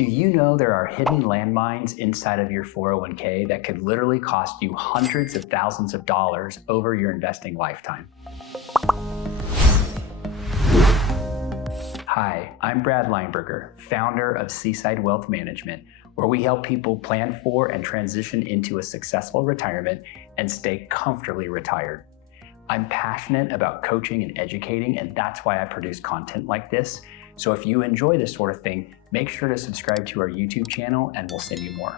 Do you know there are hidden landmines inside of your 401k that could literally cost you hundreds of thousands of dollars over your investing lifetime? Hi, I'm Brad Lineberger, founder of Seaside Wealth Management, where we help people plan for and transition into a successful retirement and stay comfortably retired. I'm passionate about coaching and educating, and that's why I produce content like this. So if you enjoy this sort of thing, make sure to subscribe to our YouTube channel and we'll send you more.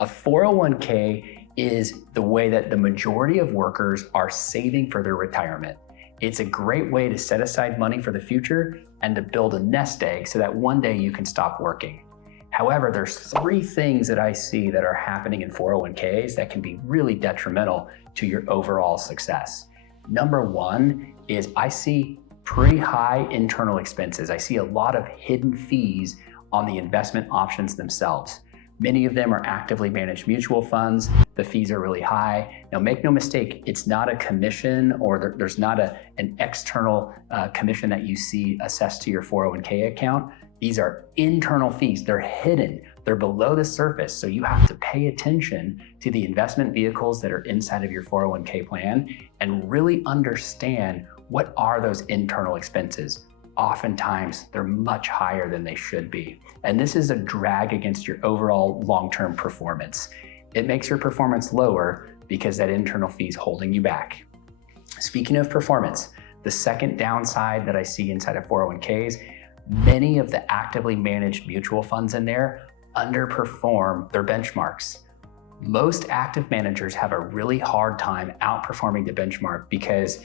A 401k is the way that the majority of workers are saving for their retirement. It's a great way to set aside money for the future and to build a nest egg so that one day you can stop working. However, there's three things that I see that are happening in 401ks that can be really detrimental to your overall success. Number one is I see pretty high internal expenses. I see a lot of hidden fees on the investment options themselves. Many of them are actively managed mutual funds. The fees are really high. Now, make no mistake, it's not a commission or there's not an external commission that you see assessed to your 401k account. These are internal fees. They're hidden. They're below the surface. So you have to pay attention to the investment vehicles that are inside of your 401k plan and really understand what are those internal expenses. Oftentimes, they're much higher than they should be. And this is a drag against your overall long-term performance. It makes your performance lower because that internal fee is holding you back. Speaking of performance, the second downside that I see inside of 401ks, many of the actively managed mutual funds in there underperform their benchmarks. Most active managers have a really hard time outperforming the benchmark because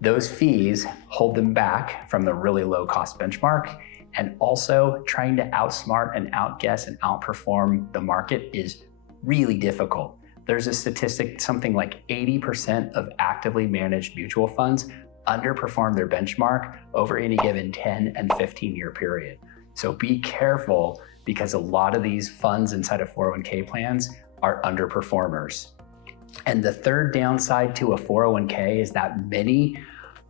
those fees hold them back from the really low cost benchmark, and also trying to outsmart and outguess and outperform the market is really difficult. There's a statistic, something like 80% of actively managed mutual funds underperform their benchmark over any given 10 and 15-year period. So be careful because a lot of these funds inside of 401k plans are underperformers. And the third downside to a 401k is that many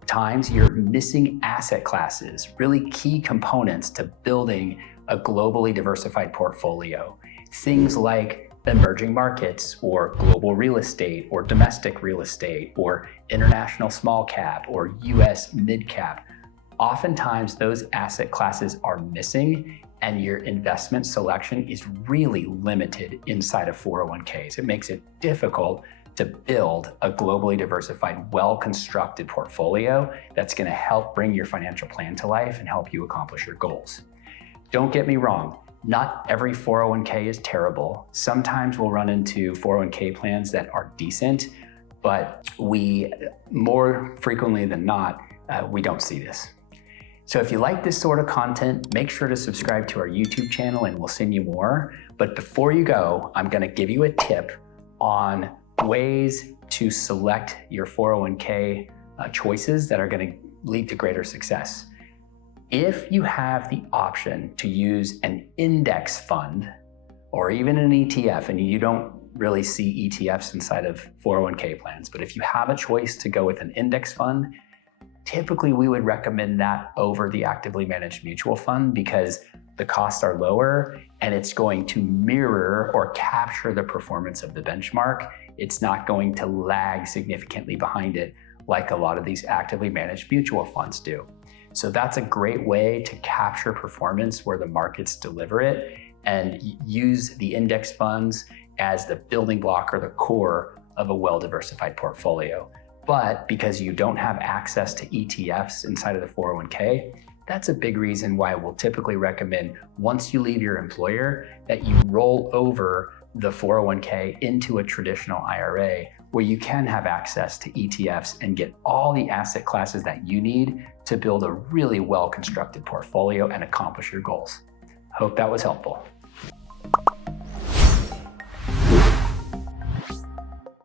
times you're missing asset classes, really key components to building a globally diversified portfolio. Things like emerging markets or global real estate or domestic real estate or international small cap or US mid cap. Oftentimes those asset classes are missing and your investment selection is really limited inside of 401ks. It makes it difficult to build a globally diversified, well-constructed portfolio that's going to help bring your financial plan to life and help you accomplish your goals. Don't get me wrong, not every 401k is terrible. Sometimes we'll run into 401k plans that are decent, but more frequently than not, we don't see this. So if you like this sort of content, make sure to subscribe to our YouTube channel and we'll send you more. But before you go, I'm going to give you a tip on ways to select your 401k choices that are going to lead to greater success. If you have the option to use an index fund or even an ETF, and you don't really see ETFs inside of 401k plans, but if you have a choice to go with an index fund, typically we would recommend that over the actively managed mutual fund because the costs are lower and it's going to mirror or capture the performance of the benchmark. It's not going to lag significantly behind it like a lot of these actively managed mutual funds do. So that's a great way to capture performance where the markets deliver it and use the index funds as the building block or the core of a well-diversified portfolio. But because you don't have access to ETFs inside of the 401k, that's a big reason why we'll typically recommend once you leave your employer that you roll over the 401k into a traditional IRA where you can have access to ETFs and get all the asset classes that you need to build a really well-constructed portfolio and accomplish your goals. Hope that was helpful.